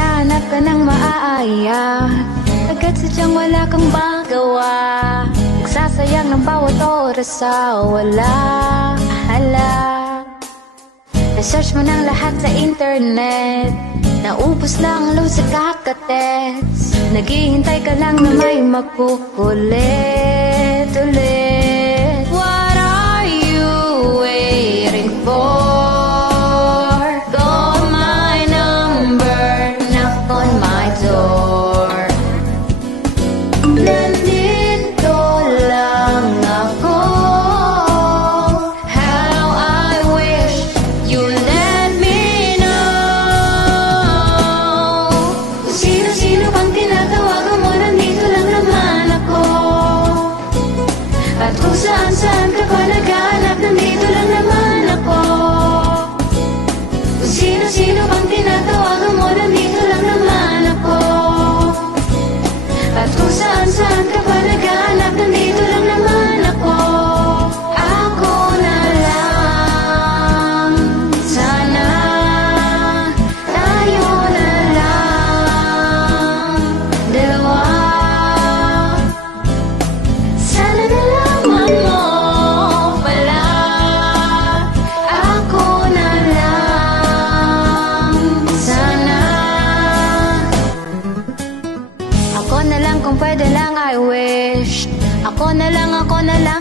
naghahanap ka ng maaaya, agad sadyang wala kang magawa. Nagsasayang ng bawat oras sa wala. Hala, na-search mo ng lahat sa internet, naubos lang load sa kakatext. Naghihintay ka lang na may makukulit ulit. What are you waiting for? Call my number, knock on my door. Nandito lang ako. How I wish you let me know. Kung sino-sino pang tinatawagan mo, nandito lang naman ako. At kung saan-saan ka pa naghahanap, nandito lang naman ako. Kung sino-sino pang tinatawagan mo, nandito lang naman ako. At kung saan-saan ka pa naghahanap, nandito lang naman ako. Ako na lang, sana tayo na lang, dalawa. Sana nalaman mo pala, ako na lang, sana. Ako na lang kung pwede lang, I wish. Ako na lang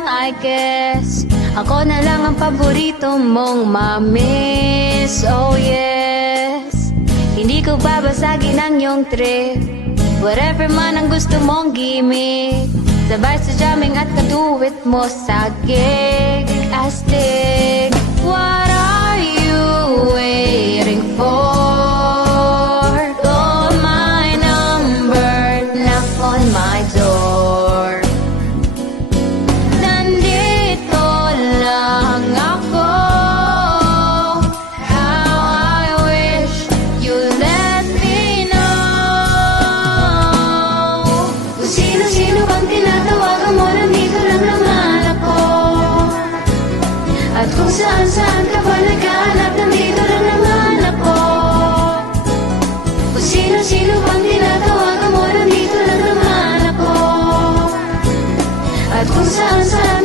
I guess. Ako na lang ang paborito mong ma-miss. Oh yes, hindi ko babasagin ang iyong trip. Whatever man ang gusto mong gimmick, sabay sa jamming at katuwit mo sa gig. Astig, what are you waiting for? Call my number, knock on my door. Nandito lang ako. How I wish you let me know. Kung sino-sino pang tinatawagan mo, nandito lang naman ako. At kung saan-saan ka pa naghahanap, nandito lang naman ako. Kung sino-sino pang tinatawagan mo, nandito lang naman ako. At kung saan-saan